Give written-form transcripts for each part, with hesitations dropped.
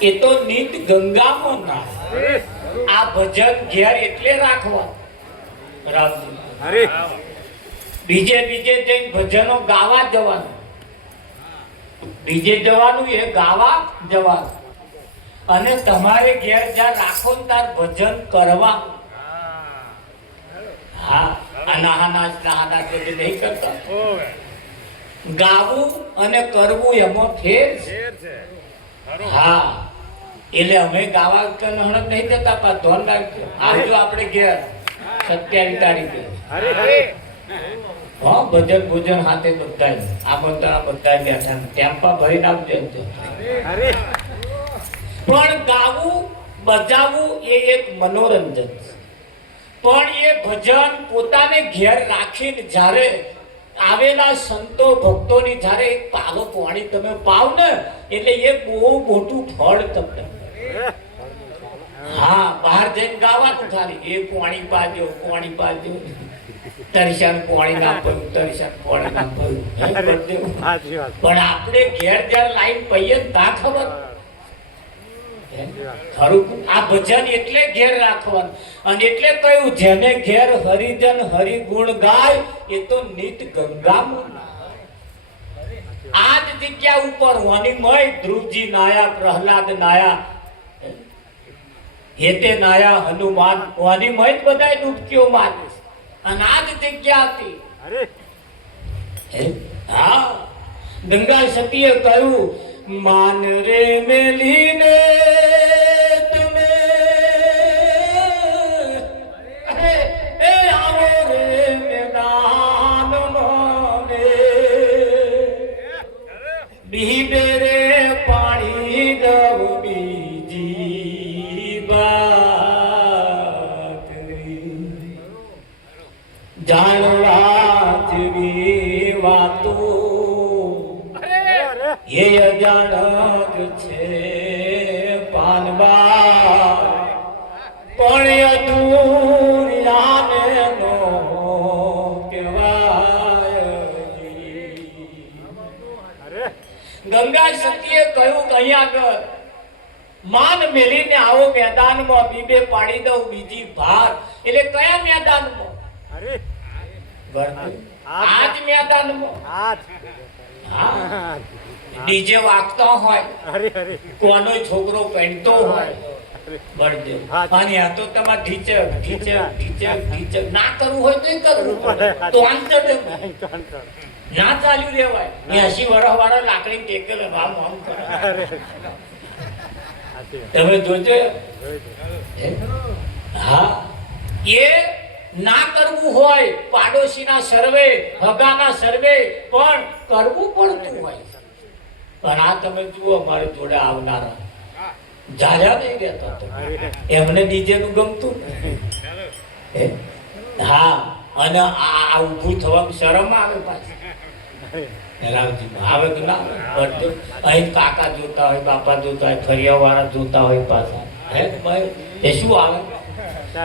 એ તો નિત ગંગામાં ના. આ ભજન ઘેર એટલે રાખવા રામજી. અરે બીજે જઈને ભજનો ગાવા જવાનું. બીજે જવાનું એ ગાવા જવાનું. અને તમારે ઘેર જ્યાં રાખો ને તાર ભજન કરવા. હા નાના બધું નહીં કરતા. ગાવું અને કરવું એમાં ફેર છે. હા એટલે અમે ગાવા હણત નહીં જતા પણ ધોન રાખજો. આવજો આપણે ઘેર 27 તારીખે. હા ભજન ભોજન હાથે બધા આ બધા બેઠા ટેમ્પા ભરીને આવજો. પણ ગાવું બજાવવું એ એક મનોરંજન. પણ એ ભજન પોતાને ઘેર રાખીને જ્યારે આવેલા સંતો ભક્તોની જ્યારે એક પાલો પાણી તમે પાવ ને એટલે એ બહુ મોટું ફળ તમને. હા બહાર જઈને ગાવાનું ખાલી એ પાણી પાજો તરસાન પાણી ના પડ્યું તરસાન પાણી ના પડ્યું. પણ આપણે ઘેર જયારે લાઈન પહીએ તા ખબર ખરું. આ ભજન એટલે ઘેર રાખવાનું. અને એટલે કહ્યું જેને ઘેર હરિજન હરિગુણ ગાય એ તો નિત ગંગામાં. આ જ જગ્યા ઉપર વાણીમય ધ્રુવજી નાયા, પ્રહલાદ નાયા, હેતે નાયા, હનુમાન વાણીમય જ બધા ડૂબકીઓ મારી. અને આ જ જગ્યા હતી. હા ગંગા સતીએ કહ્યું માન રે મેલીને તમે એ આવો રે મેદાનમાં બીબે રે પાણી દવ બીજી વાત જાણવા જેવી વાતો એ અજાણત છે પાનબા પણ અધૂરિયાને નો કહેવાય. ગંગા સતીએ કહ્યું કે અહીંયા આગળ માન મેલીને આવો મેદાનમાં બીબે પાડી દઉં બીજી ભાર. એટલે કયા મેદાનમાં? આજ મેદાનમાં. ડીજે વાગતો હોય, કોનો છોકરો પહેરતો હોય, બળદેવ. અને આ તો તમારે ઢીચક ના કરવું હોય તો કરવું તો ના ચાલ્યું રેવાય. 80 વર્ષ વાળા લાકડી ટેકેલ આમ કરે. તમે જોજો. હા એ ના કરવું હોય પાડોશીના સર્વે હગાના સર્વે પણ કરવું પડતું હોય. પણ આ તમે જુઓ મારી જોડે આવનારા જાજા નહીં રહેતા એમને ડીજે નું ગમતું. હા અને આ ઊભું થવામાં શરમ આવે પાછી. રાવજી આવે કે ના આવે. અહીં કાકા જોતા હોય, બાપા જોતા હોય, ફરિયા વાળા જોતા હોય પાછા. એ શું આવે?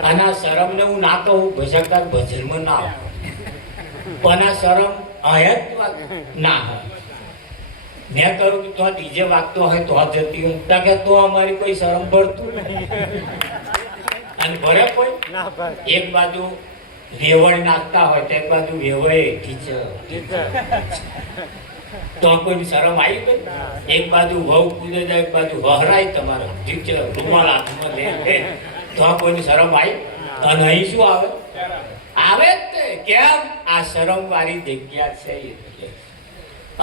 આના શરમ ને હું ના કહું ભજનકાર ભજનમાં ના આવે પણ આ શરમ અહીંયા ના હોય. મેં કહ્યું કે તો ડીજે વાગતો હોય તો જતી હોય કે તો અમારી કોઈ શરમ ભરતું નહીં. અને ભરે કોઈ એક બાજુ વેવણ નાખતા હોય તો એક બાજુ વેવળે તો કોઈ શરમ આવી ગઈ. એક બાજુ વહુ કૂદે જાય, એક બાજુ વહરાય તમારા ટીચર રૂમાલ હાથમાં લે તો કોઈની શરમ આવી. અને અહીં શું આવે? આવે જ કેમ? આ શરમ વાળી જગ્યા છે.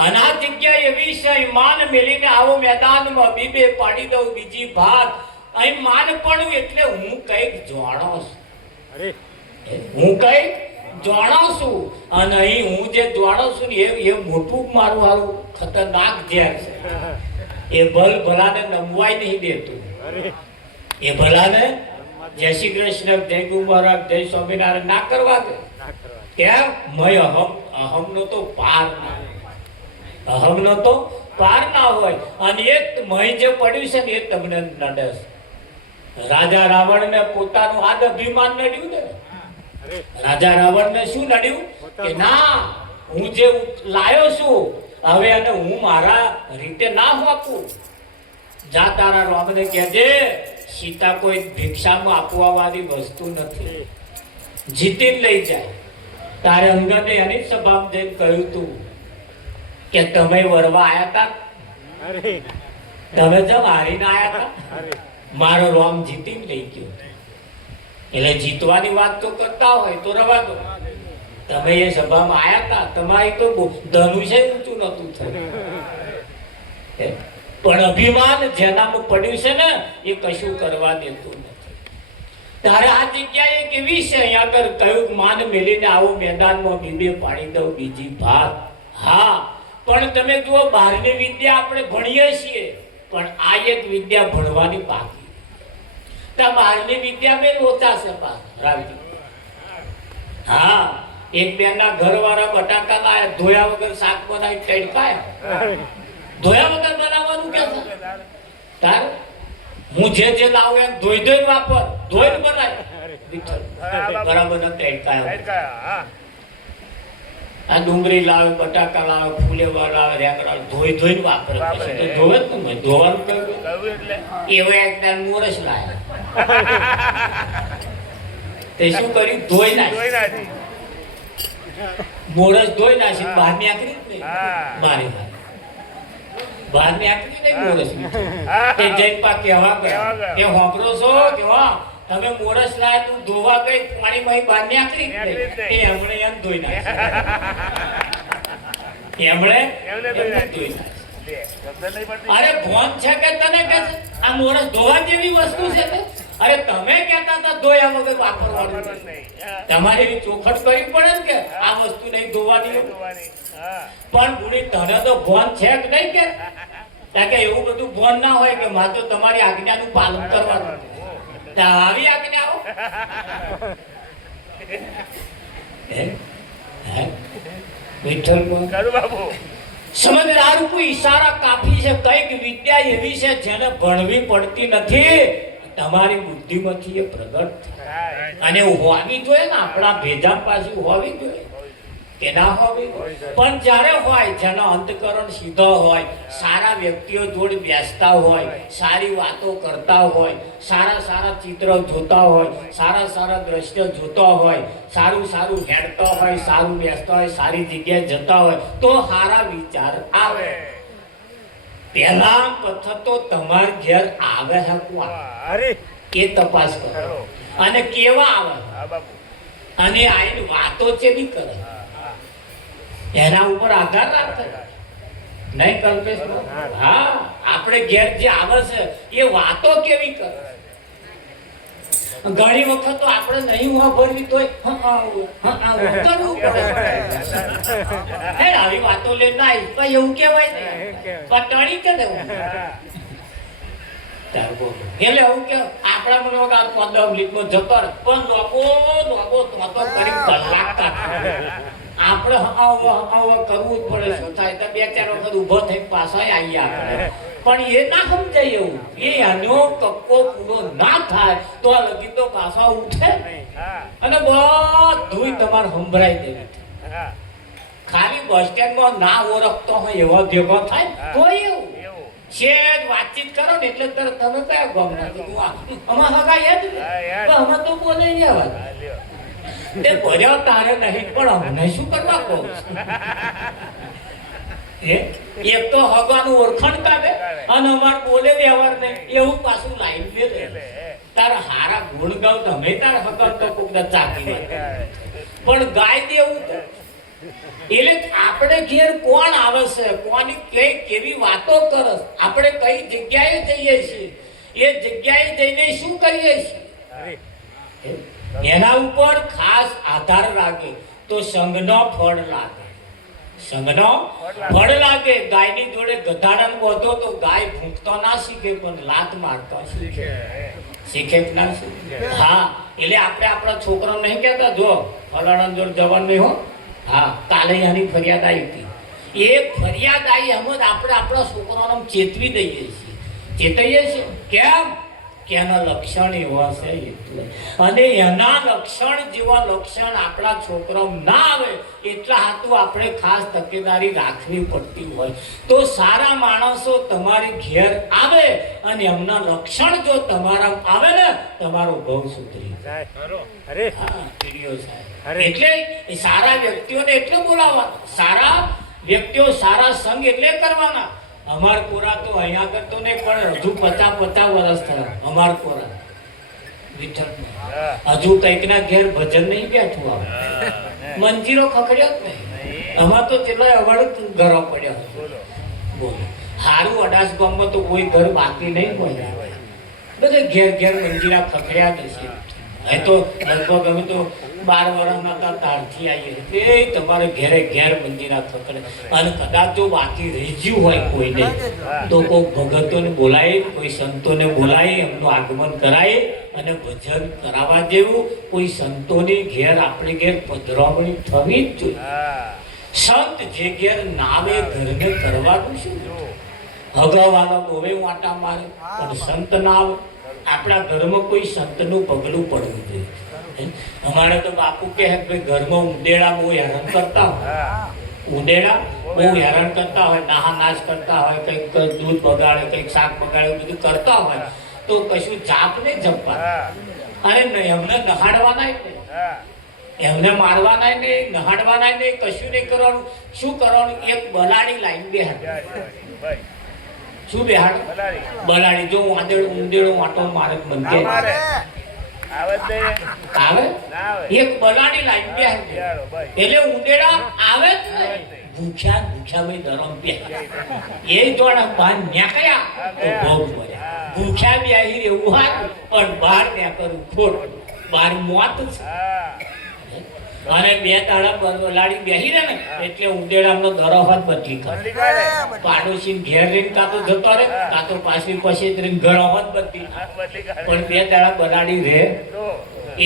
અને આ જગ્યા એવી છે માન મેલીને આવો મેદાનમાં બીબે પાડી દઉં બીજી ભાત. અહીં માન પડું એટલે હું કઈક જાણો છું. હું કઈક જાણો છું. અને અહીં હું જે જાણો છું ને એ મોટું મારું હારું ખતરનાક ઝેર છે. એ ભલાને નમવાય નહીં દેતું. એ ભલાને જય શ્રી કૃષ્ણ, જય ગુરુ મહારાજ, જય સ્વામિનારાયણ ના કરવા દે. કેમ? મય અહમ નો તો પાર ના હોય. અહમ નો તો પાર ના હોય. અને એ મય જે પડ્યું છે ને એ તમને નડે છે. રાજા રાવણ ને પોતાનું આદ અભિમાન નડ્યું ને. રાજા રાવણ ને શું નડ્યું કે ના હું જે લાયો છું હવે અને હું મારા રીતે ના વાપરું. જા તારા રોમને કહેજે સીતા કોઈ ભિક્ષામાં આપવા વાળી વસ્તુ નથી, જીતીને લઈ જાય. તારે અંગદે એની સભામાં જઈને કહ્યું તું કે તમે વરવા આયા હતા, તમે જેમ હારીને આયા હતા, મારો રોમ જીતીને લઈ ગયો. એટલે જીતવાની વાત તો કરતા હોય તો રવા દો. તમે એ સભામાં આયા હતા, તમારી તો ધનુષ્ય ઊંચું નતું થયું, પણ અભિમાન જેનામાં પડ્યું છે ને એ કશું કરવા દેતું નથી. તારે આ જગ્યા એક એવી છે, અહીંયા આગળ કહ્યું માન મેલીને આવું મેદાનમાં બીબે પાડી દઉં બીજી ભાત. હા, પણ તમે જુઓ બહારની વિદ્યા આપણે ભણીએ છીએ, પણ આ એક વિદ્યા ભણવાની બાકી. ત્યાં બહારની વિદ્યા બે લોચા છે રાવજી. હા, એક બેનના ઘરવાળા બટાકા લાયા, ધોયા વગર શાક બનાવી ટડકાયા. ધોયા વગર બનાવવાનું કે છે તાર? હું જે લાવું એમ ધોઈ વાપર, ધોઈને બનાય. બરાબર નથી ટડકાયા. આ ડુંગળી લાવે, બટાકા લાવે, ફૂલેવા લાવે, રેંગણા ધોઈને વાપરે. પછી ધોવે જ ને, ધોવાનું કહ્યું એવો એકદમ મોરસ લાયા. તે શું કર્યું? ધોઈ નાખી. મોરસ ધોઈ નાખી, બહાર નીકળી જ નહીં. બહાર નીકળી નહીં મોરસ. તે જૈન પા કહેવા ગયા કે હોંભરો છો કેવા તમે મોરસ લાયા, તું ધોવા ગઈ પાણીમાં બહાર નીકળી જ નહીં. એ એમણે એમ ધોઈ નાખી. એમણે ધોઈ નાખી. અરે ભોન છે કે તને કે આ મોરસ ધોવા જેવી વસ્તુ છે ને? અરે તમે કહેતા હતા ધોયા વગર વાપરવાનું. તમારે એવી ચોખટ કરવી પડે ને કે આ વસ્તુ નહીં ધોવાની. પણ ગુણી તને તો ભોન છે કે નહીં કે? કારણ કે એવું બધું ભોન ના હોય કે મારે તો તમારી આજ્ઞાનું પાલન કરવાનું. આવી આજ્ઞાઓ સમજદાર કોઈ ઈશારા કાફી છે. કઈક વિદ્યા એવી છે જેને ભણવી પડતી નથી, તમારી બુદ્ધિમાંથી એ પ્રગટ થાય. અને હોવી જોઈએ ને, આપણા ભેજા પાછી હોવી જોઈએ કે ના હોવી. પણ જ્યારે હોય જેનો અંતકરણ સીધો હોય, સારા વ્યક્તિઓ જોડે બેસતા હોય, સારી વાતો કરતા હોય, સારા ચિત્રો જોતા હોય, સારા દ્રશ્યો જોતા હોય, સારું હેડતા હોય, સારું બેસતા હોય, સારી જગ્યાએ જતા હોય તો સારા વિચાર આવે. પહેલા પથ્થર તમાર ઘેર આવે એ તપાસ કરો, અને કેવા આવે, અને આઈને વાતો ચેવી કરે એના ઉપર આધાર રાખે. નહીં કલ્પેશ? હા, આપણે ઘેર જે આવે છે એ વાતો કેવી કરે. ઘણી વખત તો આપણે નહીં વાપરવી તોય કરવું પડે. આવી વાતો લે ના એવું કેવાય ને પટણી કે એટલે એવું કે આપણા મને વગર 15 મિનિટમાં જતો પણ લોકો તો કરી કલાક આપણે કરવું જ પડે. શું થાય તો 2-4 વખત ઉભો થઈ પાછા આવી આપણે. પણ એ ના સમજાય એવું. એ આનો કક્કો પૂરો ના થાય તો લગી તો પાછા ઉઠે અને બધું તમારે સંભળાઈ દેવું. ખાલી બસ સ્ટેન્ડમાં ના ઓળખતો હોય એવો ભેગો થાય તો એવું શેર વાતચીત કરો ને એટલે તમે કયા ગામના? અમાર હગાય જ અમે તો બોલે જવા તે ભર્યો તારે નહીં, પણ અમને શું કરવા કહું? એક તો હગાનું ઓળખાણ કાઢે અને અમાર બોલે વ્યવહાર નહીં એવું પાછું લાવી દે. તારા હારા ગુણ ગાવ તમે તારા હગા તો કોક ચાકી પણ ગાય દેવું તો. એટલે આપણે ઘેર કોણ આવે છે, કોની કેવી વાતો કરે, આપણે કઈ જગ્યાએ જઈએ છીએ, એ જગ્યાએ જઈને શું કરીએ છીએ એના ઉપર ખાસ આધાર રાખે તો સંઘનો ફળ લાગે. સંઘનો ફળ લાગે. ગાયની જોડે ગધાડાને બોધો તો ગાય ભૂંકતો ના શીખે પણ લાત મારતો શીખે. શીખે કે ના શીખે? હા, એટલે આપણે આપણા છોકરાઓ નહીં કહેતા જો ફલાણા જોડે જવાનું નહીં હો. હા, કાલે આની ફરિયાદ આવી હતી. એ ફરિયાદ આવી એમ જ આપણે આપણા છોકરાઓને ચેતવી દઈએ છીએ. ચેતવીએ છીએ કેમ કે એના લક્ષણ એવા છે એટલે. અને એના લક્ષણ જેવા લક્ષણ આપણા છોકરાઓ ના આવે એટલા હાટુ આપણે ખાસ તકેદારી રાખવી પડતી હોય. તો સારા માણસો તમારી ઘેર આવે અને એમના લક્ષણ જો તમારા આવે ને તમારો ભવ સુધરી અરે હા પીડીઓ સાહેબ એટલે એ સારા વ્યક્તિઓને એટલે બોલાવવા સારા વ્યક્તિઓ સારા સંગ એટલે કરવાના અમાર કોરા તો અહીંયા આગળ તો નહીં પણ હજુ 50 વર્ષ થયા અમાર કોરા હજુ કઈક ના ઘેર ભજન નહીં બેઠું આવે મંજીરો ખખડ્યો જ નહીં અમાર તો કેટલા અવાડ ઘરો પડ્યા બોલો હારું અડાસ ગામમાં તો કોઈ ઘર બાકી નહીં હોય બધે ઘેર ઘેર મંજીરા ખખડ્યા જ છે એ તો લગભગ અમે તો 12 વર્ષના હતા તારથી આવીએ એ તમારે ઘેરે ઘેર મંજીરા ખખડે અને કદાચ જો બાકી રહી ગયું હોય કોઈને તો કોઈ ભગતોને બોલાય કોઈ સંતોને બોલાય એમનું આગમન કરાય અને ભજન કરાવવા જેવું કોઈ સંતોની ઘેર આપણે ઘેર પધરામણી થવી જ જોઈએ સંત જે ઘેર નાવે ઘરને કરવાનું શું હગાવાળો બોવે વાટા મારે પણ સંત ના આવે આપણા ઘરમાં કોઈ સંતનું પગલું પડવું જોઈએ અમારે તો બાપુ કહે ભાઈ ઘરમાં ઉંદેડા બહુ હેરાન કરતા હોય ઉંદેડા બહુ હેરાન કરતા હોય નાશ કરતા હોય કંઈક દૂધ બગાડે કંઈક શાક બગાડે બધું કરતા હોય તો કશું જાપ નહીં જપવા અરે નહીં એમને નહાડવાના એમને મારવાના નહીં નહાડવાના નહીં કશું નહીં કરવાનું શું કરવાનું એક બલાડી લાઈન બેહાડ શું બેહાડ બલાડી જો ઉંદેડો વાટો મારે મનકે આવે એક બલાડી લાઈન બેહાડ એટલે ઉંદેડા આવે જ નહીં ભૂખ્યા ભાઈ ધરમ પે એ જોડે બહાર ન્યાકયા તો ભોગ મળ્યા ભૂખ્યા બેહી એવું હાથ પણ બહાર ન્યા કરું ખોટ બહાર મોત છે અને 2 દાડા બલાડી બેહી રહે ને એટલે ઉંદેડાનો દરફત બદલી કરે પાડોશી ઘેર રહીને કાં તો જતો રહે કાં તો પાછી રહીને ઘરફત બદલી પણ 2 દાડા બલાડી રહે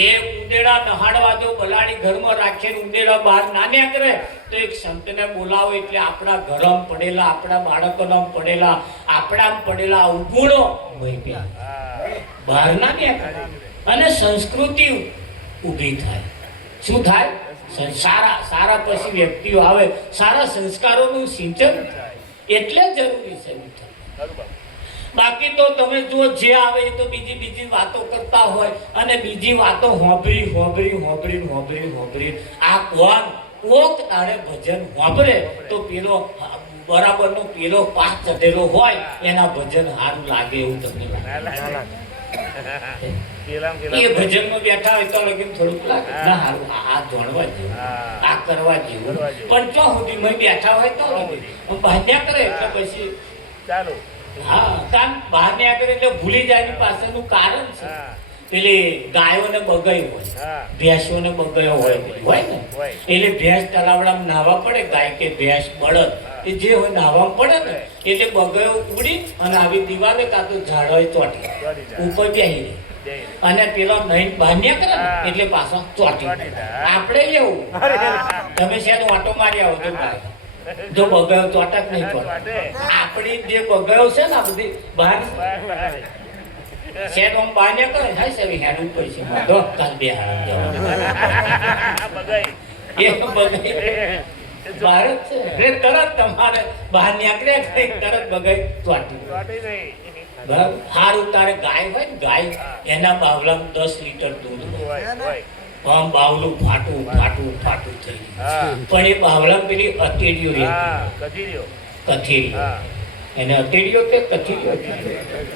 એ ઉંદેડા નહાડવા જો બલાડી ઘરમાં રાખે ઉંદેડા બહાર ના નીકળે તો એક સંતને બોલાવો એટલે આપણા ઘરમ પડેલા આપણા બાળકોના પડેલા આપણા પડેલા અવગુણો બહાર ના નીકળે અને સંસ્કૃતિ ઊભી થાય શું થાય સારા પછી વ્યક્તિઓ આવે સારા સંસ્કારોનું સિંચન એટલે જરૂરી છે બાકી તો તમે જો જે આવે એ તો બીજી વાતો કરતા હોય અને બીજી વાતો હોંભરી આ કોક તારે ભજન હોંભરે તો પેલો બરાબરનો પેલો પાસ ચઢેલો હોય એના ભજન સારું લાગે એવું તમને લાગે એ ભજનમાં બેઠા હોય તો લગીન થોડુંક લાગે ના હારું આ જોણવા જેવું આ કરવા જેવું પણ જો સુધી મેં બેઠા હોય તો લાગે ભાન્યા કરે એટલે પછી ચાલો હા કારણ બહાર ને આગળ એટલે ભૂલી જાય પાછળનું કારણ છે પેલી ગાયોને બગાઈ હોય ભેંસોને બગાયો હોય ને એટલે ભેંસ તલાવડામાં નાહવા પડે ગાય કે ભેંસ બળદ એ જે હોય નાહવામાં પડે ને એટલે બગાયો ઉડી અને આવી દિવાલે કાં તો ઝાડોય ચોટી ઉપર બેહી રહે અને પેલો નહીં બાંધ્યા કરે એટલે પાછો ચોટી આપણે એવું તમે શેનો વાટો મારી આવો તો જો બગાયો ચોટક નહીં પડે આપણી જે બગાયો છે ને આ બધી બહાર શેનો આમ બાંધ્યા કરે થાય છે હેડું પૈસા તો કાલ બે હાથ બગાઈ ભારત છે તરત તમારે બહાર નીકળે તરત બગાઈ ચોટી હારું તારે ગાય હોય ને ગાય એના બાવલામાં 10 લીટર દૂધ આમ બાવલું ફાટું થઈ પણ એ બાવલામાં પેલી અતેડીઓ કથેરીઓ એને અતેડીઓ કે કથેરીઓ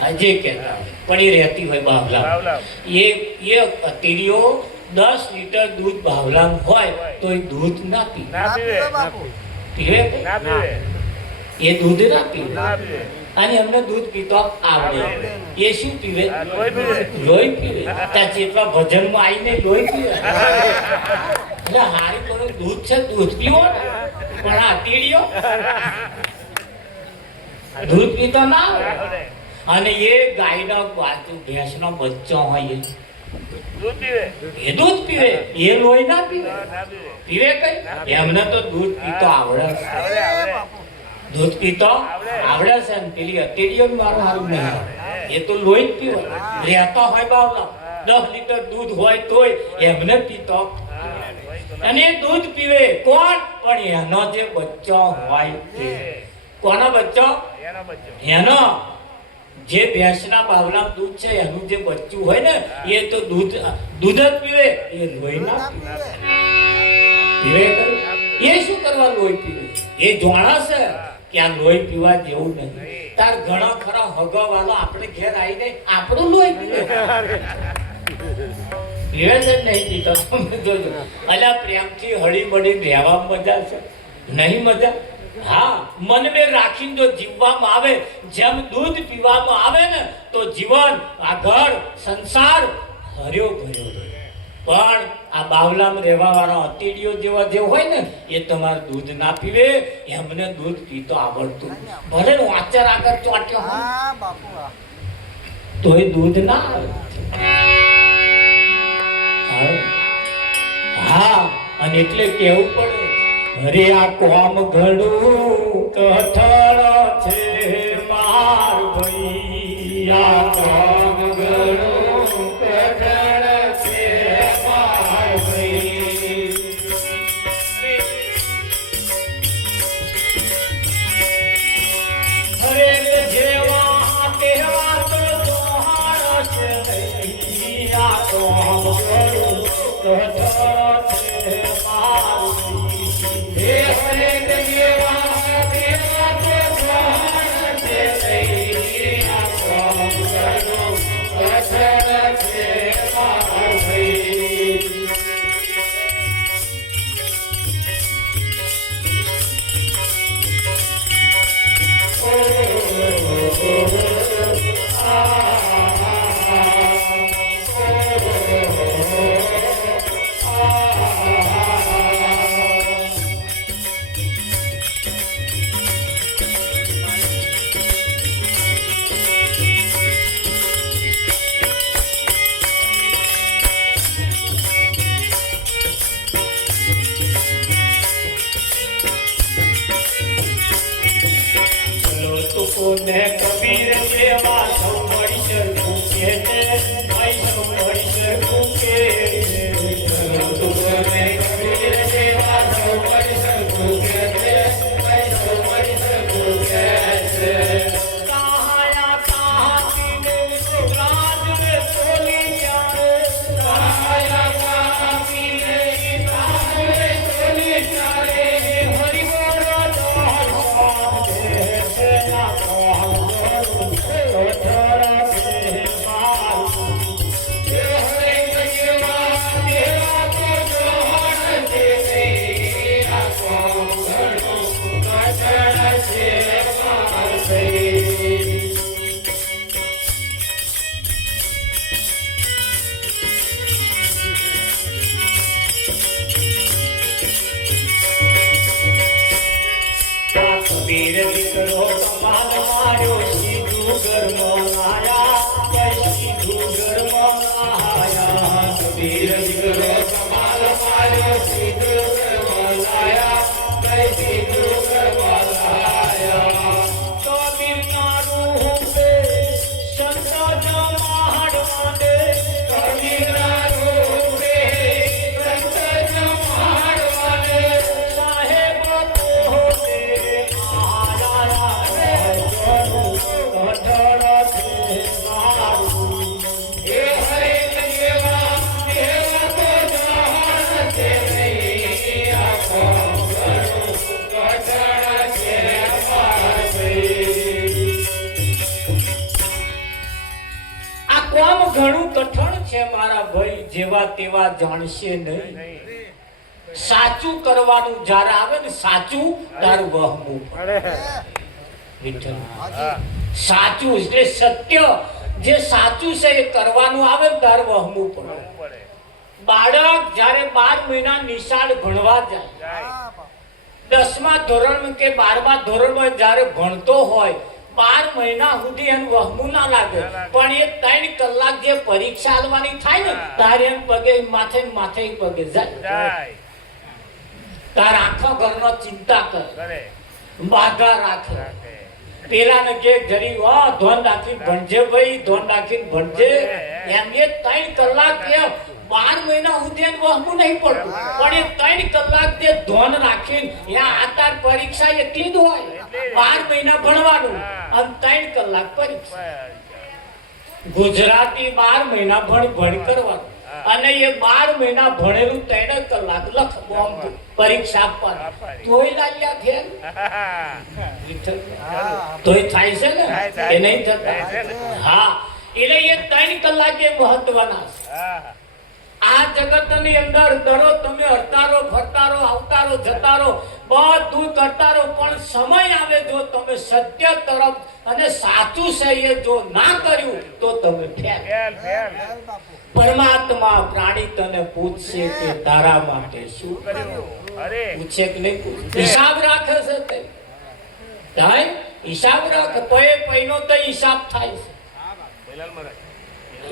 આજે કહેતા પણ એ રહેતી હોય બાવલા એ અતેડીઓ 10 લીટર દૂધ બાવલામાં હોય તો એ દૂધ ના પીવે એ દૂધ ના પીવે અને એમને દૂધ પીતો આવડે એ શું પીવે લોહી પીવે ત્યાં જેટલા ભજનમાં આવીને લોહી પીવે એટલે હારી કોઈ દૂધ છે દૂધ પીવો પણ આ તીડીઓ દૂધ પીતો ના આવે અને એ ગાયનો બાજુ ભેંસનો બચ્ચો હોય એ દૂધ પીવે એ લોહી ના પીવે પીવે કઈ એમને તો દૂધ પીતો આવડે દૂધ પીતો આવડે છે ને પેલી અતેડીઓ મારું સારું નહીં એ તો લોહી જ પીવો રહેતો હોય બાવલા 10 લીટર દૂધ હોય તોય એમને પીતો અને દૂધ પીવે કોણ પણ એનો જે બચ્ચો હોય તે કોનો બચ્ચો એનો જે ભેંસના બાવલામાં દૂધ છે એનું જે બચ્ચું હોય ને એ તો દૂધ જ પીવે, એ લોહી ના પીવે. એ શું કરવા લોહી પીવે? એ જાણે છે કે આ લોહી પીવા જેવું નથી. તાર ઘણા ખરા હગાવાળો આપણે ઘેર આવીને આપણું લોહી પીવે. પીવે છે નહીં પીતો. તમે જોજો. અલ્યા પ્રેમથી હળી મળી રહેવામાં મજા છે નહીં મજા? હા, મનને રાખીને જો જીવવામાં આવે, જેમ દૂધ પીવામાં આવે ને તો જીવન, આ ઘર, સંસાર હર્યો ભર્યો રહે. પણ આ બાવલામાં રહેવા વાળા અતીડીઓ જેવા જે હોય ને એ તમારે દૂધ ના પીવે. એમને દૂધ પીતો આવડતું ભલે વાચર આગળ ચોટ્યો તો એ દૂધ ના આવે. હા, અને એટલે કેવું પડે, અરે આ કોમ ઘડું કઠણ છે માર ભાઈ, આ કોમ ઘડું કઠણ છે માર ભાઈ. અરે જેવા તેવા તો જોહાર છે ભાઈ, આ કોમ ઘડું કઠણ છે માર ને કબીર જેવા સૌ મળી ભૂકે છે, સૌ મળી ભૂકે છે. કબીર જેવા સૌ મળી ભૂકે છે, સૌ મળી ભૂકે છે. કહાયા કહાતીને રાજને તોલી જાણે, કહાયા કહાતીને રાજને તોલી જાણે. કબીર દીકરો કમાલ માર્યો, સીધું ઘરમાં આયા, સીધું ઘરમાં આયા. કબીર દીકરો કમાલ માર્યો, સીધું ઘરમાં આયા, સીધું ઘરમાં આયા. કબીર નાનું હુંપે સંત જમાડ માંડે, કબીર નાનું હુંપે સંત જમાડ માંડે. સાહેબ ઘણું કઠણ છે મારા ભાઈ, જેવા તેવા જાણશે નહીં. સાચું કરવાનું જ્યારે આવે ને સાચું તારું વહમું પડે. સાચું એટલે સત્ય, જે સાચું છે એ કરવાનું આવે ને તારું વહમું પડે. બાળક જ્યારે 12 મહિના નિશાળ ભણવા જાય, 10મા ધોરણ કે 12મા ધોરણમાં જ્યારે ભણતો હોય, 12 મહિના સુધી એનું વહમું ના લાગે. પણ એ 3 કલાક જે પરીક્ષા આલવાની થાય ને તારે એમ પગે માથે માથે પગે જાય. તાર આખા ઘરનો ચિંતા કરે, બાધા રાખે. પેલાને કે જરી ધોન રાખીને ભણજે ભાઈ, ધોન રાખીને ભણજે. એમ એ 3 કલાક કે 12 મહિના સુધી વહમું નહીં પડતું, પણ એ 3 કલાક તે ધોન રાખીને ત્યાં આતાર પરીક્ષા એટલી જ હોય. 12 મહિના ભણવાનું અને 3 કલાક પરીક્ષા. ગુજરાતી 12 મહિના ભણ કરવાનું અને એ 12 મહિના ભણેલું 3 કલાક લખવાનું પરીક્ષા આપવાની. તોય લાલ્યા ફેલ તોય થાય છે ને એ નહીં થતા. હા, એટલે એ 3 કલાક એ મહત્વના છે. આ જગતની અંદર દરો તમે હરતારો ફરતારો આવતારો જતારો બધું કરતારો, પણ સમય આવે જો તમે સત્ય તરફ અને સાચું છે એ જો ના કર્યું તો તમે ફેલ. પરમાત્મા પ્રાણી તને પૂછશે કે તારા માટે શું કર્યું. પૂછે કે નહીં પૂછે? હિસાબ રાખે છે તે. થાય હિસાબ રાખે. પૈનો તો હિસાબ થાય છે.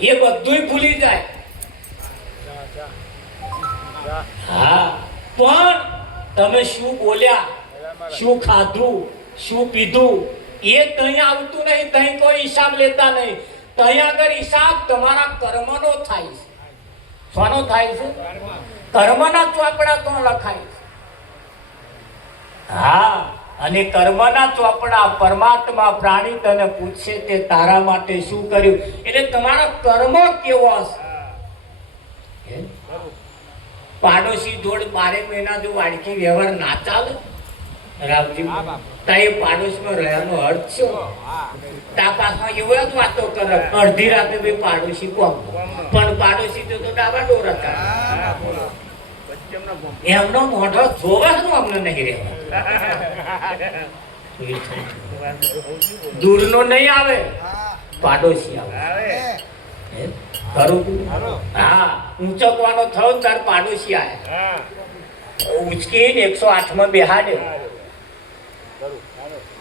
એ બધું ભૂલી જાય. હા, પણ તમે શું બોલ્યા, શું ખાધું, શું પીધું એ ત્યાં આવતું નહીં. ત્યાં કોઈ હિસાબ લેતા નહીં. ત્યાં આગળ હિસાબ તમારા કર્મનો થાય છે. શાનો થાય છે? કર્મના ચોપડા તો લખાય છે. હા, અને કર્મના ચોપડા પરમાત્મા પ્રાણી તને પૂછશે તે તારા માટે શું કર્યું. એટલે તમારા કર્મ કેવો હશે. પાડોશી જોડ 12 મહિના જો વાડકી વ્યવહાર ના ચાલે રાવજી, તા એ પાડોશમાં રહેવાનો અર્થ છે. તા પાસમાં એવો જ વાતો કરે અડધી રાતે ભાઈ પાડોશી કોમ, પણ પાડોશી તો ડાબા ડોર હતા. એમનો મોઢો જોવાનું અમને નહીં રહેવા. દૂરનો નહીં આવે, પાડોશી આવે. હા, ઊંચકવાનો થયો તાર પાડોશી આયા, ઉચકીને 108 માં બેહાડ્યો.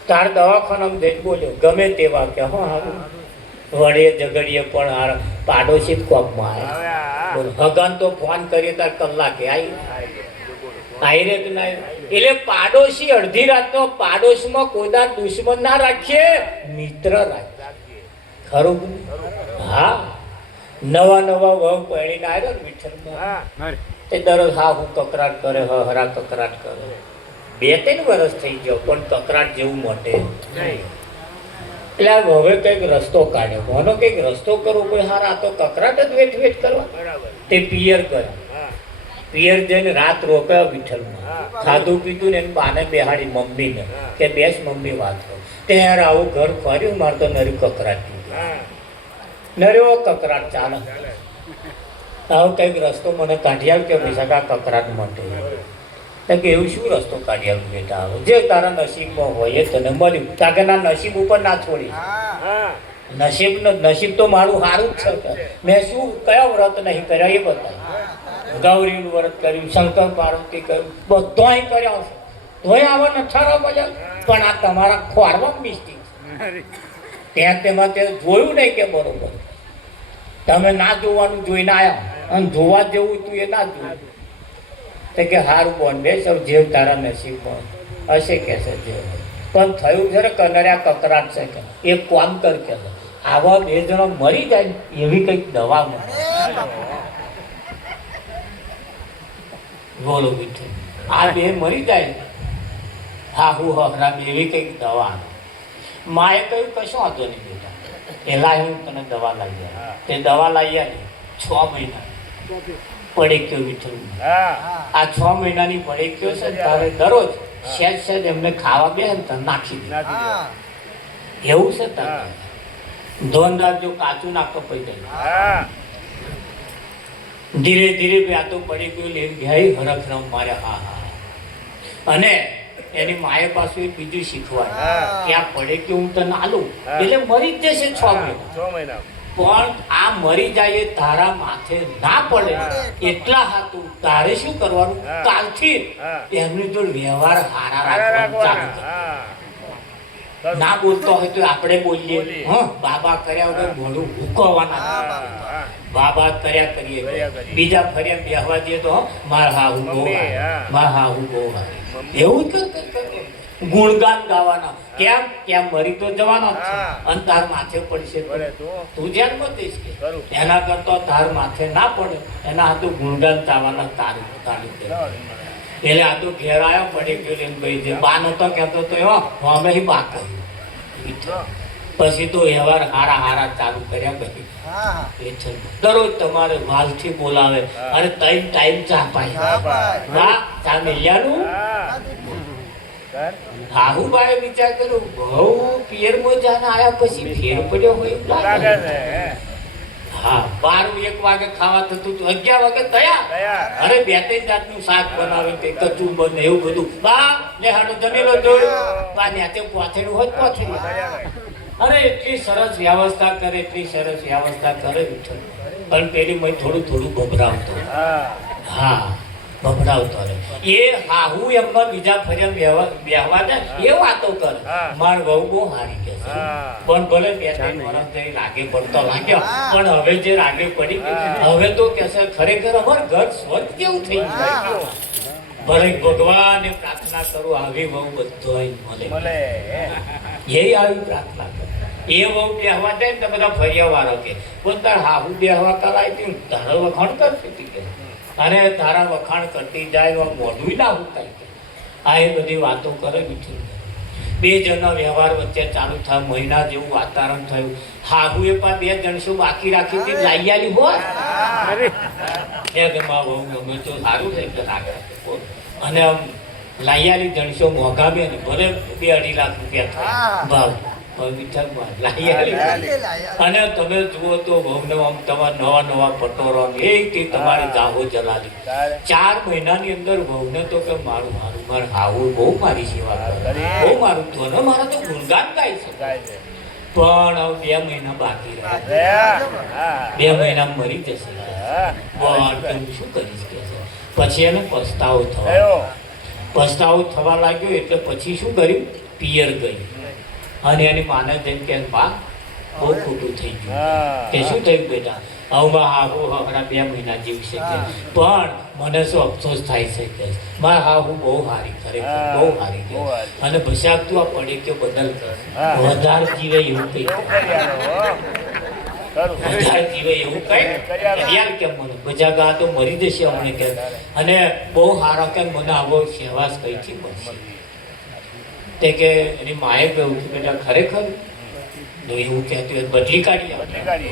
તાર દવાખાનામાં જઈને બોલ્યો ગમે તેવા કે વડે ઝઘડીએ પણ પાડોશી કોપમાં આવ્યા. હગાન તો ફોન કરીએ તાર કલાકે આવી રે કે ના. એટલે પાડોશી અડધી રાતનો પાડોશમાં કોઈદાર દુશ્મન ના રાખીએ, મિત્ર રાખીએ. ખરું? હા, નવા વહુ પહેરીને આવ્યો ને વિઠ્ઠલમાં, તે દરરોજ હા હું કકરાટ કરે, હરા કકરાટ કરે. 2-3 વર્ષ થઈ ગયો પણ કકરાટ જેવું મોટે. એટલે હવે કઈક રસ્તો કાઢ્યો. કોનો કઈક રસ્તો કરવો કોઈ હારા, તો કકરાટ જ વેઠ કરવા. તે પિયર કર્યો. પિયર જઈને રાત રોકાયો વિઠ્ઠલમાં. ખાધું પીધું ને એની બાને બેહાડી મમ્મીને કે બેસ મમ્મી વાત કરો. ત્યારે આવું ઘર ફર્યું, મારે તો નરી કકરાટ નર્યો કકરાટ ચાલે. આવો કઈક રસ્તો મને કાઢી આવ કે પૈસા કકરાટ માટે. કે એવું શું રસ્તો કાઢી આવ બેટા, આવે જે તારા નસીબમાં હોય એ તને મળ્યું. તાકેના નસીબ ઉપર ના છોડી. નસીબ તો મારું સારું જ છે. મેં શું કયા વ્રત નહીં કર્યા એ બતાવ્યું. ગૌરીનું વ્રત કર્યું, શંકર પાર્વતી કર્યું, બધું કર્યા છે. તોય આવા નઠારા બજાર. પણ આ તમારા ખોરમાં મિસ્ટેક ત્યાં તેમાં તે જોયું નહીં કે બરોબર. તમે ના જોવાનું જોઈને આવ્યા અને જોવા જેવું તું એ ના જોયું. તો કે હારું બોન બે સૌ જેવ તારા નસીબમાં હશે કે છે જેવ. પણ થયું છે કનર્યા કકરાટ છે કે એક કામ કર કે આવા 2 જણા મરી જાય એવી કંઈક દવા મળે. બોલો બીઠું, આ 2 મરી જાય હા હું હરા એવી કંઈક દવા. માએ કહ્યું કશો વાંધો નહીં બેટા, એલા હું તને દવા લાવી આવ્યા. તે દવા લાવી આવી 6 મહિના પડેક્યો વિઠ્ઠલ. આ 6 મહિનાની પડેક્યો છે તારે દરરોજ સહેજ એમને ખાવા બે ને નાખી દે. એવું છે તારે ધોન રાખજો, કાચું નાખતો પડી જાય. ધીરે ધીરે બે આ તો પડેક્યો લઈને ગયા હરખરમ મારે. હા હા. અને એની માએ પાછું બીજું શીખવાય કે આ પડે કે હું તને આલું એટલે મરી જ જશે 6 મહિના. પણ આ મરી જાય એ તારા માથે ના પડે એટલા હાથું તારે શું કરવાનું, કાલથી એમની જોડે વ્યવહાર હારા રાખવાનું ચાલુ કર. ના બોલતો હોય તો આપણે બોલીએ. બાબા કર્યા વગર મોઢું ભૂકવાના. બાબા કર્યા કરીએ. બીજા ફર્યા બેહવા દઈએ તો માર હા હું બહુ માર હા હું બહુ એવું જ કર. ગુણગાન ગાવાના. કેમ કેમ મરી તો જવાનો જ છે અને તાર માથે પડશે તું જેમ બતીશ કે એના કરતા તાર માથે ના પડે એના હાથું ગુણગાન ગાવાના તારું તારું એટલે આ તો ઘેર આવ્યો પડી ગયો એમ કહી દે બા નતો કહેતો તો એવો અમે બા કહ્યું પછી તો વ્યવહાર હારા હારા ચાલુ કર્યા પછી દરરોજ તમારે વાલથી બોલાવે અરે ત્રણ ટાઈમ ચા પાય ચા મિલ્યાનું હાહુભાઈ વિચાર કર્યો બહુ પિયર મોજાને આયા પછી ફેર પડ્યો હોય એવું લાગે. હા 12-1 વાગે ખાવા થતું હતું 11 વાગે તૈયાર. અરે 2-3 જાતનું શાક બનાવી તે કચું બને એવું બધું બા લે હાડો જમેલો જોયું બા ન્યાતે પોથેડું હોત પોથેડું. અરે એટલી સરસ વ્યવસ્થા કરે એટલી સરસ વ્યવસ્થા કરે વિઠ્ઠલ. પણ પેલી મેં થોડું થોડું બભરાવતો. હા બભરાવતો રહે એ હાહુ એમમાં બીજા ફર્યા બેહવા જાય એ વાતો કરે માર વહુ બહુ હારી કે છે પણ ભલે 2-3 વર્ષ જઈ રાગે પડતો લાગ્યો પણ હવે જે રાગે પડી હવે તો કે છે ખરેખર અમાર ઘર સ્વર્ગ જેવું થઈ ગયું. ભલે ભગવાનને પ્રાર્થના કરું આવી વહુ બધો મળે એ આવી પ્રાર્થના કરે. એ વહુ બેહવા જાય ને તો બધા ફર્યા વાળો કે પણ તાર હાહુ બેહવા કરાય તારો વખાણ કરતી કે અને તારા વખાણ કરતી જાય મોઢું ના હુકાય. આ એ બધી વાતો કરે બીજું. 2 જણના વ્યવહાર વચ્ચે ચાલુ થાય મહિના જેવું વાતાવરણ થયું. હાહુએ પણ 2 જણ શું બાકી રાખી હતી લાઈયાલી હોય કે માં વહુ ગમે તો સારું છે કે રાખે અને લાઈયાલી જણસો મોંઘા બે ને ભલે 2-2.5 લાખ રૂપિયા ભાવ અને તમે જુઓ તો બહુ આમ તમારા નવા પટોરો એ તમારી જાહો જલાલી 4 મહિનાની અંદર બહુને તો કે મારું મારું હાવું બહુ મારી સેવા કરે બહુ મારું ધોને મારા તો ગુણગાન ગાય છે પણ હવે 2 મહિના બાકી રહ્યા 2 મહિના મરી જશે પણ શું કરીશ કે પછી એને પસ્તાવો થવા લાગ્યો એટલે પછી શું કર્યું પિયર ગઈ અને એની માને જેમ કે બા બહુ ખોટું થઈ ગયું કે શું થયું બેટા હવમાં હાહુ હમણાં 2 મહિના જીવશે કે પણ મને શું અફસોસ થાય છે કે મારા હાહુ બહુ હારી ખરેખર બહુ હારી કે અને ભસાક તું આ પડે કે બદલ કર વધારે જીવે એવું કઈ વધારે જીવે એવું કઈ યાર કેમ મને ભજાગા તો મરી જશે અમને કે અને બહુ હારા કે મને આવો સેવાસ કઈથી મળશે તે કે એની માએ કહ્યું કે બેટા ખરેખર એવું કહેતું બદલી કાઢી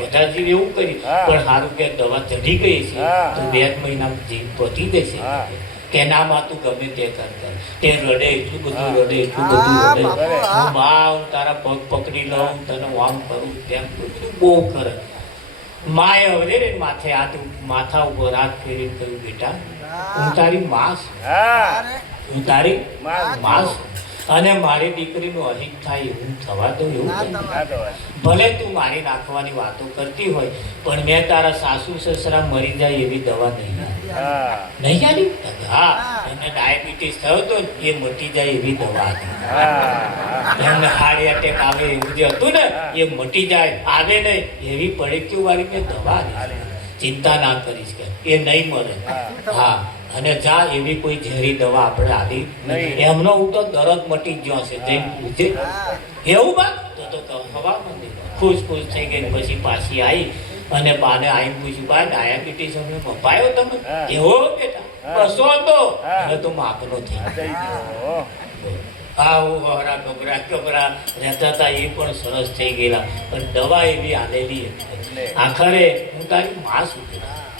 બધા જીવ એવું કરી પણ સારું કે દવા ચઢી ગઈ છે તો 2 મહિના જીવ પતી જશે કે ના માં તું ગમે તે કર તે રડે એટલું બધું રડે હું બા હું તારા પગ પકડી લઉં તને આમ કરું તેમ કરું બહુ કરે. માએ હવે ને માથે માથા ઉપર હાથ ફેરીને કહ્યું બેટા હું તારી માં છું હું તારી માં છું અને મારી દીકરીનું અહિત થાય એવું થવા દો એવું ભલે તું મારી નાખવાની વાતો કરતી હોય પણ મેં તારા સાસુ સસરા મરી જાય એવી દવા નહીં આવી. હા એને ડાયાબિટીસ થયો તો એ મટી જાય એવી દવા હતી. એમને હાર્ટ એટેક આવે એવું જે હતું ને એ મટી જાય આવે નહીં એવી પડેક્યું વાળી મેં દવા આવી. ચિંતા ના કરીશ કે એ નહીં મળે. હા અને જા એવી કોઈ ઝેરી દવા આપણે આવી એમનો હું તો દરદ મટી ગયો હશે જેમ પૂછે એવું બા તો હવા ખુશ થઈ ગઈ પછી પાછી આવી અને બાને આવીને પૂછ્યું બા ડાયાબિટીસ અમે મપાયો તમે એવો બેટા 200 હતો હવે તો માપનો થઈ ગયો. હા હું હરા ગબરા રહેતા હતા એ પણ સરસ થઈ ગયેલા પણ દવા એવી આલેલી આખરે હું તારી માં શું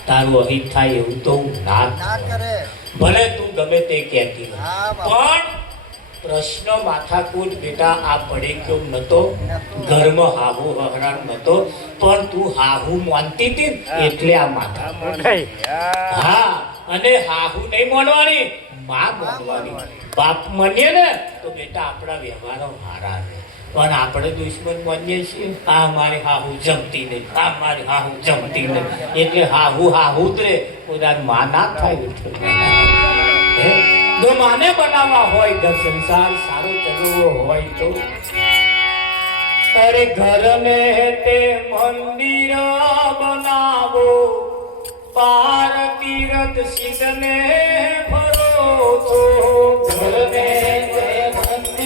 તારું અહિત થાય એવું તો હું ના કરે ભલે તું ગમે તે કહેતી પણ પ્રશ્ન માથાકૂટ બેટા આ પડે કેવું નતો ઘરમાં હાહુ હહરાણ નતો પણ તું હાહુ માનતી હતી એટલે આ માથા. હા અને હાહુ નહીં માનવાની માં માનવાની. બાપ માનીએ ને તો બેટા આપણા વ્યવહારો હારા રહે પણ આપણે દુશ્મન માનીએ છીએ આ મારી હાહુ જમતી નહીં આ મારી હાહુ જમતી નહીં એટલે હાહુ જ રે પોતાર માં ના થાય. જો માને બનાવવા હોય ઘર સંસાર સારો ચલવો હોય તો અરે ઘર ને તે મંદિર બનાવો પાર તીરથ સિદ્ધ ને ભરો તો ઘર ને તે મંદિર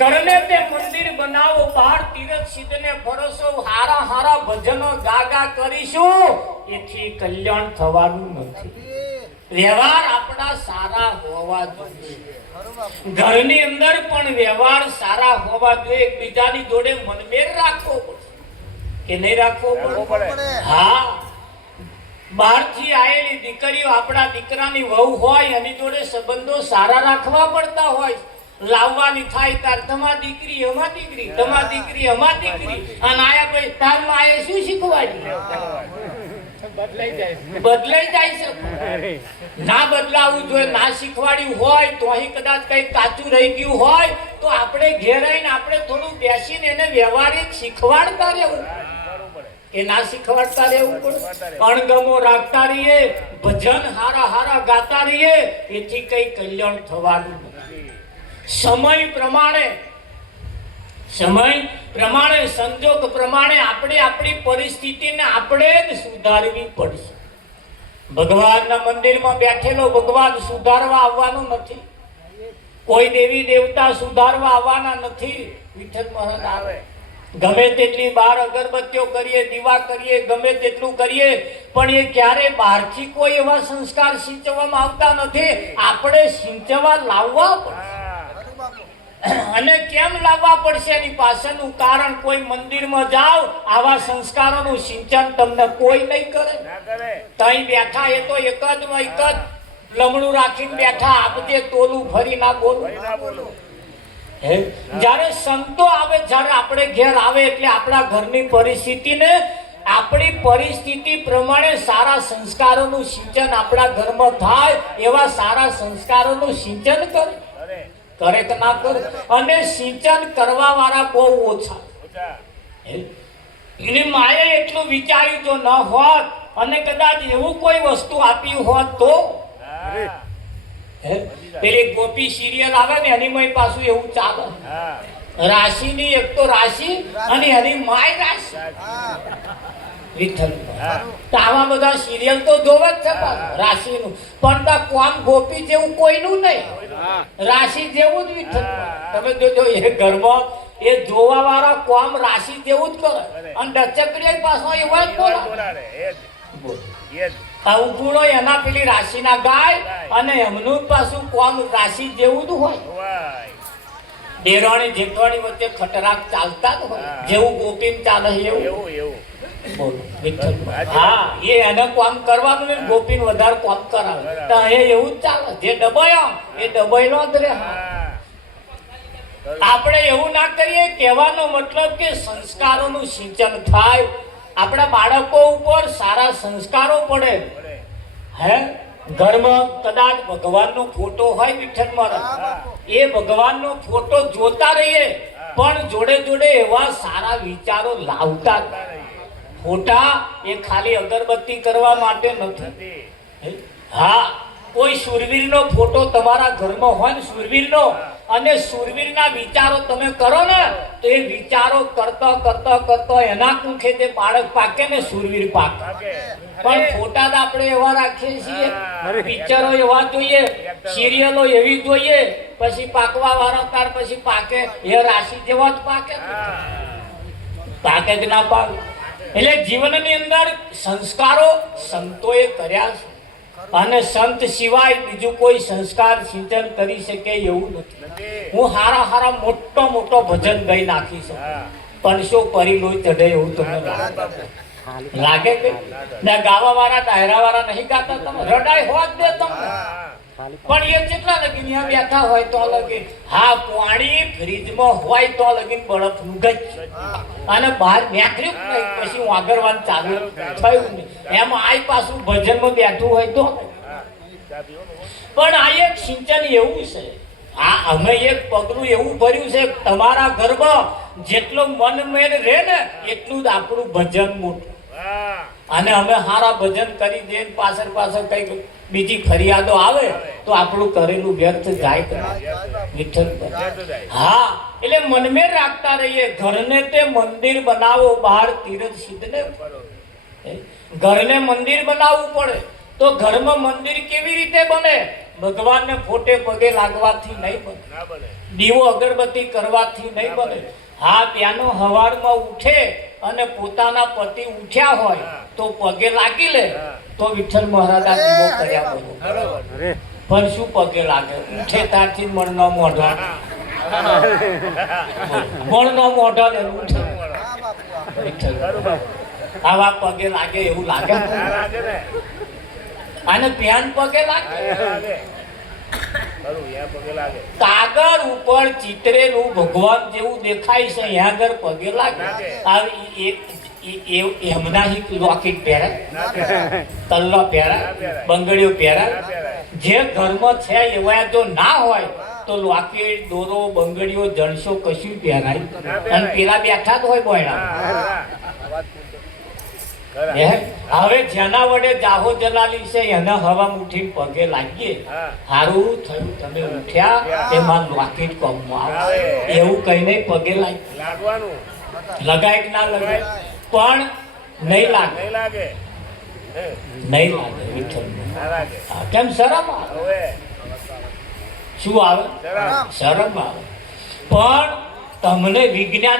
ઘરને તે મંદિર બનાવો, બહાર તીરથ સિદ્ધને ભરોસો, હારા હારા ભજનો ગાગા કરીશું, એથી કલ્યાણ થવાનું નથી. વ્યવહાર આપણા સારા હોવા જોઈએ. ઘરની અંદર પણ વ્યવહાર સારા હોવા જોઈએ. એકબીજાની જોડે મનમેળ રાખવો પડે કે નહીં રાખવો પડે? હા, બહારથી આવેલી દીકરીઓ આપણા દીકરાની વહુ હોય એની જોડે સંબંધો સારા રાખવા પડતા હોય. લાવવાની થાય તાર તમા દીકરી અમા દીકરી, તમા દીકરી અમા દીકરી, અને આયા પછી તાર માએ શું શીખવાડ્યું? બદલાઈ જાય છે. ના બદલાવું જોઈએ. ના શીખવાડ્યું હોય તો અહીં કદાચ કઈ કાચું રહી ગયું હોય તો આપણે ઘેર આવીને આપણે થોડું બેસીને એને વ્યવહારિક શીખવાડતા રહેવું કે ના શીખવાડતા રહેવું પડે. અણગમો રાખતા રહીએ, ભજન હારા હારા ગાતા રહીએ, એથી કઈ કલ્યાણ થવાનું નથી. સમય પ્રમાણે સંજોગ પ્રમાણે આપણે આપણી પરિસ્થિતિને આપણે જ સુધારવી પડશે. ભગવાનના મંદિરમાં બેઠેલો ભગવાન સુધારવા આવવાનો નથી. કોઈ દેવી દેવતા સુધારવા આવવાના નથી. વિઠ્ઠલ મહારાજ આવે, ગમે તેટલી બાર અગરબત્તીઓ કરીએ, દીવા કરીએ, ગમે તેટલું કરીએ, પણ એ ક્યારે બહારથી કોઈ એવા સંસ્કાર સિંચવામાં આવતા નથી. આપણે સિંચવા લાવવા પડશે. અને કેમ લાવવા પડશે એની પાછળનું કારણ, કોઈ મંદિરમાં જાઓ, આવા સંસ્કારોનું સિંચન તમને કોઈ નહીં કરે. તઈ બેઠા એ તો એક જ લમણું રાખીને બેઠા, આપજે તોલું ફરી ના બોલું. જ્યારે સંતો આવે, જ્યારે આપણે ઘેર આવે એટલે આપણા ઘરની પરિસ્થિતિને, આપણી પરિસ્થિતિ પ્રમાણે સારા સંસ્કારોનું સિંચન આપણા ઘરમાં થાય, એવા સારા સંસ્કારોનું સિંચન કરે કે ના કરે? અને સિંચન કરવા વાળા બહુ ઓછા. એની માએ એટલું વિચાર્યું જો ન હોત અને કદાચ એવું કોઈ વસ્તુ આપ્યું હોત તો, પેલી ગોપી સિરિયલ આવે ને એની મય પાછું એવું ચાલે, રાશિની એક તો રાશિ અને એની માય રાશિ. વિઠ્ઠલ આવા બધા સિરિયલ તો જોવે જ છે રાશિનું, પણ તા કોમ ગોપી જેવું કોઈનું નહીં, રાશિ જેવું જ વિઠ્ઠલ. તમે જોજો એ ઘરમાં એ જોવા વાળા કોમ રાશિ જેવું જ કરે, અને ડચકડી પાછો એવા જ બોલે. આ ઉગુણો એના પેલી રાશિના ગાય અને એમનું પાછું કોમ રાશિ જેવું જ હોય. દેરાણી જેઠાણી વચ્ચે ખટરાક ચાલતા જ હોય. જેવું ગોપીન ચાલે એવું. બોલો વિઠ્ઠલ. હા, એ એને કામ કરવાનું ને ગોપીન વધારે કામ કરાવે તો એ એવું જ ચાલે. જે દબાયો એ દબાયેલો જ રહે. આપણે એવું ના કરીએ. કહેવાનો મતલબ કે સંસ્કારોનું સિંચન થાય, આપણા બાળકો ઉપર સારા સંસ્કારો પડે. હે, ઘરમાં કદાચ ભગવાનનો ફોટો હોય વિઠ્ઠલ મહારાજ, એ ભગવાનનો ફોટો જોતા રહીએ પણ જોડે જોડે એવા સારા વિચારો લાવતા. ફોટા એ ખાલી અગરબત્તી કરવા માટે નથી. હા, કોઈ શૂરવીરનો ફોટો તમારા ઘરમાં હોય ને શૂરવીરનો, અને શૂરવીરના વિચારો તમે કરો ને તો એ વિચારો કરતા કરતા કરતા એના કુખે જે બાળક પાકે ને શૂરવીર પાકે. પણ ફોટા જ આપણે એવા રાખીએ છીએ, પિક્ચરો એવા જોઈએ, સિરિયલો એવી જોઈએ, પછી પાકવા વાળો તાર પછી પાકે એ રાશિ જેવા જ પાકે. પાકે જ ના પાકે. એટલે જીવનની અંદર સંસ્કારો સંતોએ કર્યા છે અને સંત સિવાય બીજું કોઈ સંસ્કાર સિંચન કરી શકે એવું નથી. હું હારા હારા મોટો મોટો ભજન ગાઈ નાખી શકું પણ શું પરી લોહી ચઢે એવું તમને લાગે કે ગાવા વાળા ડાયરા વાળા નહીં ગાતા? તમે રડાય હોવા જ દે તમને. પણ એ કેટલા લગીન અહીંયા બેઠા હોય તો લગીન, હા, પાણી ફ્રીજમાં હોય તો લગીન બરફનું ગજ અને બહાર નીકળ્યું નહીં પછી વાગરવાનું ચાલુ થયું નહીં. એમ આ પાછું ભજનમાં બેઠું હોય તો. પણ આ એક સિંચન એવું છે. હા, અમે એક પગલું એવું ભર્યું છે, તમારા ઘરમાં જેટલું મન મેળ રહે ને એટલું જ આપણું ભજન મોટું. અને અમે સારા ભજન કરી દઈએ પાછળ પાછળ કઈક બીજી ફરિયાદો આવે તો આપણું કરેલું વ્યર્થ જાય. વિઠ્ઠલ. હા, એટલે મનમેર રાખતા રહીએ. ઘરને તે મંદિર બનાવો, બહાર તીર્થ સિદ્ધને. ઘરને મંદિર બનાવવું પડે તો ઘરમાં મંદિર કેવી રીતે બને? ભગવાનને ફોટે પગે લાગવાથી નહીં બને, દીવો અગરબત્તી કરવાથી નહીં બને. હા, ત્યાંનો હવારમાં ઉઠે અને પોતાના પતિ ઉઠ્યા હોય તો પગે લાગી લે તો વિઠ્ઠલ મહારાજ દીવો કર્યા બોલો. પણ શું પગે લાગે? ઉઠે ત્યારથી મણનો મોઢો, મણનો મોઢો ને ઉઠે. આવા પગે લાગે એવું લાગે? અને ધ્યાન પગે લાગે. કાગળ ઉપર ચિતરેલું ભગવાન જેવું દેખાય છે, અહીંયા આગળ પગે લાગે. એમના લોકેટ પહેરે, તલ્લો પહેરે, બંગડીઓ પહેરે. જે ઘરમાં છે એવા જો ના હોય તો લોકેટ, દોરો, બંગડીઓ, જણસો કશું પહેરાય. અને પેલા બેઠા જ હોય બોયણા. હવે જેના વડે જાહો જલાલી છે એને હવા મુઠી પગે લાગીએ. સારું થયું તમે ઉઠ્યા, એમાં લોકેટ કોમમાં આવે એવું કહીને પગે લાગવાનું. લગાય કે ના લગાય પણ નહીં લાગે. નહીં લાગે વિઠ્ઠલ. કેમ? શરમ આવે. શું આવે? શરમ આવે. પણ તમને વિજ્ઞાન